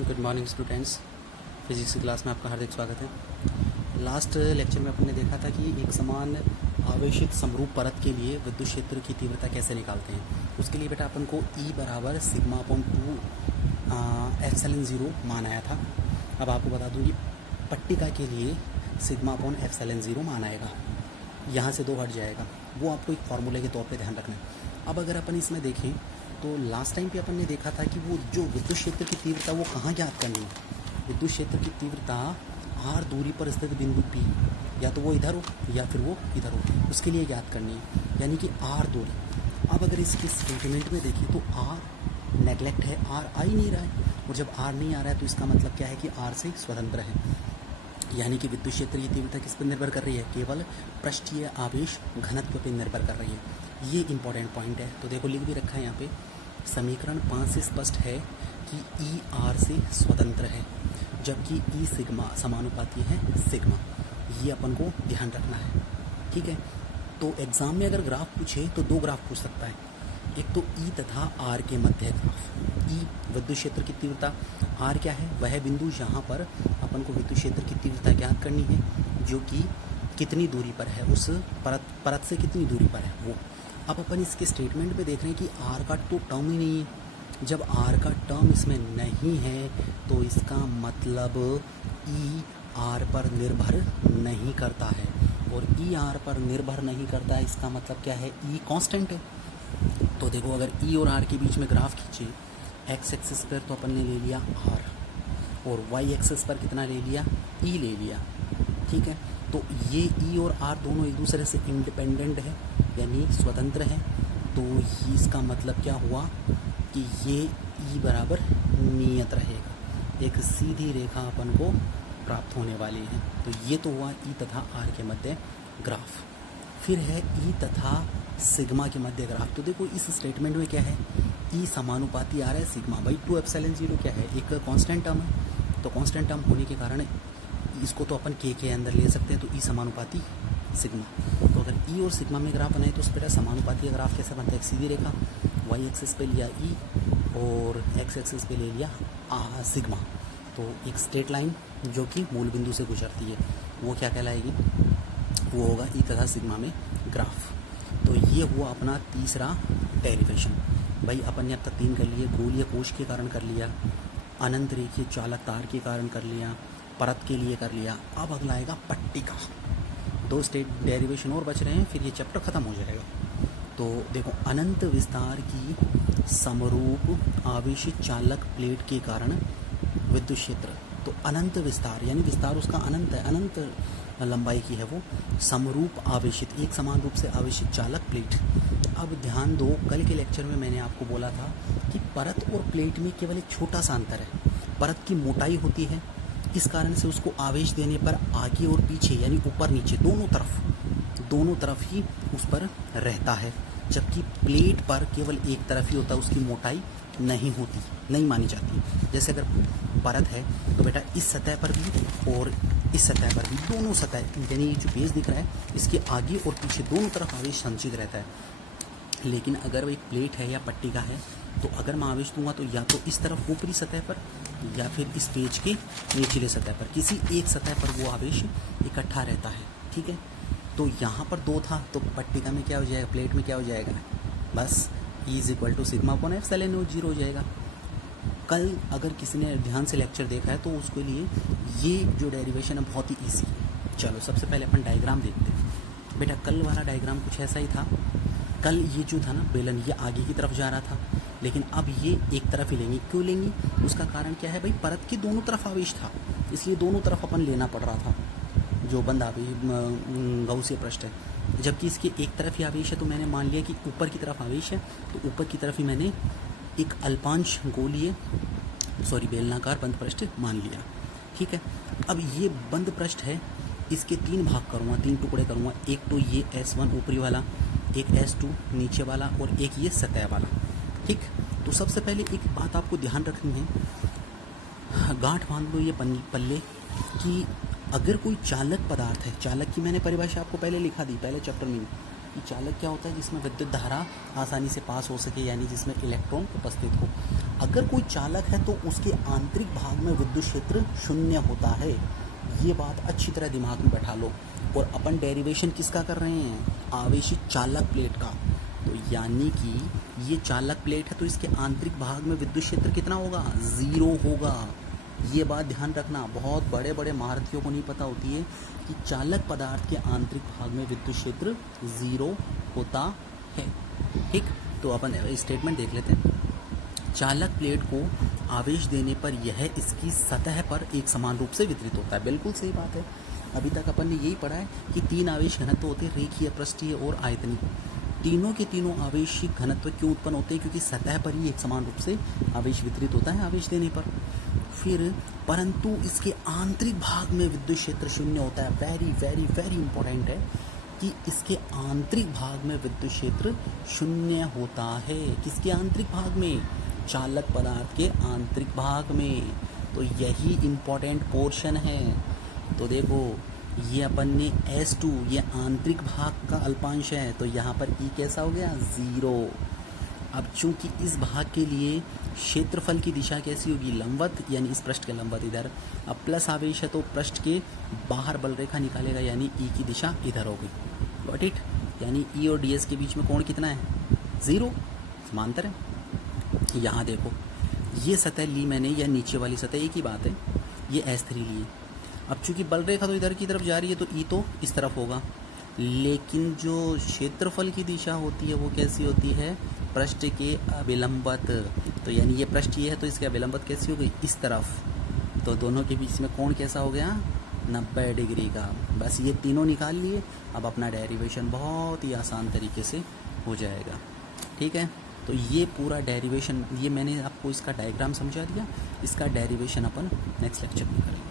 Good morning students. Physics की class में आपका हार्दिक स्वागत है। लास्ट लेक्चर में अपन ने देखा था कि एक समान आवेशित समरूप परत के लिए विद्युत क्षेत्र की तीव्रता कैसे निकालते हैं। उसके लिए बेटा अपन को E बराबर सिग्मा अपॉन 2 एप्सिलॉन 0 मान आया था। अब आपको बता दूँ कि पट्टिका के लिए सिग्मा अपॉन एप्सिलॉन 0 मान आएगा, यहाँ से 2 हट जाएगा। वो आपको एक फार्मूले के तौर पे ध्यान रखना है। अब अगर अपन इसमें देखें तो लास्ट टाइम पे अपन ने देखा था कि वो जो विद्युत क्षेत्र की तीव्रता वो कहाँ ज्ञात करनी है। विद्युत क्षेत्र की तीव्रता r दूरी पर स्थित बिंदु P, या तो वो इधर हो या फिर वो इधर हो, उसके लिए ज्ञात करनी है, यानी कि r दूरी। अब अगर इसके स्टेटमेंट में देखें तो r नेगलेक्ट है, r आ ही नहीं रहा है, और जब r नहीं आ रहा है तो इसका मतलब क्या है कि r से स्वतंत्र है, यानी कि विद्युत क्षेत्र की तीव्रता किस पर निर्भर कर रही है, केवल पृष्ठीय आवेश घनत्व पर निर्भर कर रही है। ये इंपॉर्टेंट पॉइंट है। तो देखो लिख भी रखा है यहाँ पे, समीकरण 5 से स्पष्ट है कि ई आर से स्वतंत्र है, जबकि ई सिग्मा समानुपाती है सिग्मा। ये अपन को ध्यान रखना है, ठीक है। तो एग्जाम में अगर ग्राफ पूछे तो 2 ग्राफ पूछ सकता है, एक तो ई तथा आर के मध्य ग्राफ। ई विद्युत क्षेत्र की तीव्रता, आर क्या है, वह बिंदु जहाँ पर अपन को विद्युत क्षेत्र की तीव्रता ज्ञात करनी है, जो कि कितनी दूरी पर है, उस परत से कितनी दूरी पर है वो। अब अपन इसके स्टेटमेंट पे देख रहे हैं कि आर का तो टर्म ही नहीं है। जब आर का टर्म इसमें नहीं है तो इसका मतलब ई आर पर निर्भर नहीं करता है, और ई आर पर निर्भर नहीं करता है, इसका मतलब क्या है, ई कांस्टेंट है। तो देखो अगर ई और आर के बीच में ग्राफ खींचे, एक्स एक्सिस पर तो अपन ने ले लिया आर, और वाई एक्सिस पर कितना ले लिया, ई ले लिया, ठीक है। तो ये ई और आर दोनों एक दूसरे से इंडिपेंडेंट है, यानी स्वतंत्र है। तो इसका मतलब क्या हुआ कि ये ई बराबर नियत रहेगा, एक सीधी रेखा अपन को प्राप्त होने वाली है। तो ये तो हुआ ई तथा आर के मध्य ग्राफ। फिर है ई तथा सिग्मा के मध्य ग्राफ। तो देखो इस स्टेटमेंट में क्या है, ई समानुपाती आ रहा है सिग्मा बाई 2 एप्सिलॉन 0 क्या है, एक कांस्टेंट टर्म है। तो कांस्टेंट टर्म होने के कारण इसको तो अपन के अंदर ले सकते हैं, तो ई समानुपाती सिग्मा। तो अगर ई और सिग्मा में ग्राफ बनाए तो उस पर समानुपाती का ग्राफ कैसे बनता है, एक सीधी रेखा, वाई एक्सिस पे लिया ई और एक्स एक्सिस पे ले लिया सिग्मा। तो एक स्ट्रेट लाइन जो कि मूल बिंदु से गुजरती है वो क्या कहलाएगी, वो होगा ई तथा सिग्मा में ग्राफ। तो ये हुआ अपना तीसरा डेरिवेशन। भाई अपन ने अब तक 3 कर लिए, गोलीय कोश के कारण कर लिया, अनंत रेखीय चालक तार के कारण कर लिया, परत के लिए कर लिया। अब अगला आएगा पट्टिका। 2 स्टेट डेरिवेशन और बच रहे हैं, फिर ये चैप्टर ख़त्म हो जाएगा। तो देखो अनंत विस्तार की समरूप आवेशित चालक प्लेट के कारण विद्युत क्षेत्र, तो अनंत विस्तार यानी विस्तार उसका अनंत है, अनंत लंबाई की है वो, समरूप आवेशित एक समान रूप से आवेशित चालक प्लेट। अब ध्यान दो, कल के लेक्चर में मैंने आपको बोला था कि परत और प्लेट में केवल एक छोटा सा अंतर है, परत की मोटाई होती है, इस कारण से उसको आवेश देने पर आगे और पीछे यानी ऊपर नीचे दोनों तरफ ही उस पर रहता है, जबकि प्लेट पर केवल एक तरफ ही होता है, उसकी मोटाई नहीं होती, नहीं मानी जाती। जैसे अगर परत है तो बेटा इस सतह पर भी और इस सतह पर भी, दोनों सतह यानी ये जो पेज दिख रहा है इसके आगे और पीछे दोनों तरफ आवेश संचित रहता है। लेकिन अगर वो एक प्लेट है या पट्टिका है तो अगर मैं आवेश दूंगा तो या तो इस तरफ ऊपरी सतह पर या फिर इस पेज के निचले सतह पर, किसी एक सतह पर वो आवेश इकट्ठा रहता है, ठीक है। तो यहाँ पर 2 था, तो पट्टिका में क्या हो जाएगा, प्लेट में क्या हो जाएगा, बस E is equal to sigma upon epsilon 0 हो जाएगा। कल अगर किसी ने ध्यान से लेक्चर देखा है तो उसके लिए ये जो डेरिवेशन है बहुत ही ईजी है। चलो सबसे पहले अपन डायग्राम देखते हैं। बेटा कल वाला डायग्राम कुछ ऐसा ही था। कल ये जो था ना बेलन, ये आगे की तरफ जा रहा था, लेकिन अब ये एक तरफ ही लेंगे। क्यों लेंगे, उसका कारण क्या है भाई, परत के दोनों तरफ आवेश था, इसलिए दोनों तरफ अपन लेना पड़ रहा था जो बंद आवेश गौसीय पृष्ठ है। जबकि इसके एक तरफ ही आवेश है तो मैंने मान लिया कि ऊपर की तरफ आवेश है, तो ऊपर की तरफ ही मैंने एक अल्पांश गोलीय बेलनाकार बंद पृष्ठ मान लिया, ठीक है। अब ये बंद पृष्ठ है, इसके 3 भाग करूँगा, 3 टुकड़े करूँगा। एक तो ये S1 ऊपरी वाला, एक S2 नीचे वाला और एक ये सतह वाला, ठीक। तो सबसे पहले एक बात आपको ध्यान रखनी है, गांठ बांध लो ये पल्ले कि अगर कोई चालक पदार्थ है, चालक की मैंने परिभाषा आपको पहले लिखा दी, पहले चैप्टर में, कि चालक क्या होता है, जिसमें विद्युत धारा आसानी से पास हो सके, यानी जिसमें इलेक्ट्रॉन उपस्थित हो। अगर कोई चालक है तो उसके आंतरिक भाग में विद्युत क्षेत्र शून्य होता है। ये बात अच्छी तरह दिमाग में बैठा लो। और अपन डेरिवेशन किसका कर रहे हैं, आवेशित चालक प्लेट का। तो यानी कि ये चालक प्लेट है तो इसके आंतरिक भाग में विद्युत क्षेत्र कितना होगा, 0 होगा। ये बात ध्यान रखना, बहुत बड़े बड़े महारथियों को नहीं पता होती है कि चालक पदार्थ के आंतरिक भाग में विद्युत क्षेत्र 0 होता है। ठीक, तो अपन स्टेटमेंट देख लेते हैं। चालक प्लेट को आवेश देने पर यह इसकी सतह पर एक समान रूप से वितरित होता है। बिल्कुल सही बात है। अभी तक अपन ने यही पढ़ा है कि 3 आवेश घनत्व होते हैं, रेखीय, पृष्ठीय और आयतनिक। तीनों के तीनों आवेशिक घनत्व क्यों उत्पन्न होते हैं, क्योंकि सतह पर ही एक समान रूप से आवेश वितरित होता है आवेश देने पर। फिर परंतु इसके आंतरिक भाग में विद्युत क्षेत्र शून्य होता है। वेरी वेरी वेरी इंपॉर्टेंट है कि इसके आंतरिक भाग में विद्युत क्षेत्र शून्य होता है। किसके आंतरिक भाग में, चालक पदार्थ के आंतरिक भाग में। तो यही इम्पोर्टेंट पोर्शन है। तो देखो, ये अपन ने S2, ये आंतरिक भाग का अल्पांश है, तो यहाँ पर E कैसा हो गया, 0। अब चूंकि इस भाग के लिए क्षेत्रफल की दिशा कैसी होगी, लंबवत, यानी इस पृष्ठ के लंबवत इधर। अब प्लस आवेश है तो पृष्ठ के बाहर बल रेखा निकालेगा, यानी E की दिशा इधर होगी। Got it. यानी E और DS के बीच में कोण कितना है, 0, समांतर है। यहाँ देखो, ये सतह ली मैंने, या नीचे वाली सतह, एक ही बात है, ये S3 ली। अब चूंकि बल रेखा तो इधर की तरफ जा रही है तो E तो इस तरफ होगा, लेकिन जो क्षेत्रफल की दिशा होती है वो कैसी होती है, पृष्ठ के अभिलंबत। तो यानी ये पृष्ठ ये है तो इसके अभिलंबत कैसी हो गई, इस तरफ। तो दोनों के बीच में कोण कैसा हो गया, 90 डिग्री का। बस ये तीनों निकाल लिए। अब अपना डेरिवेशन बहुत ही आसान तरीके से हो जाएगा। ठीक है, तो ये पूरा डेरिवेशन, ये मैंने आपको इसका डायग्राम समझा दिया। इसका डेरिवेशन अपन नेक्स्ट लेक्चर में करेंगे।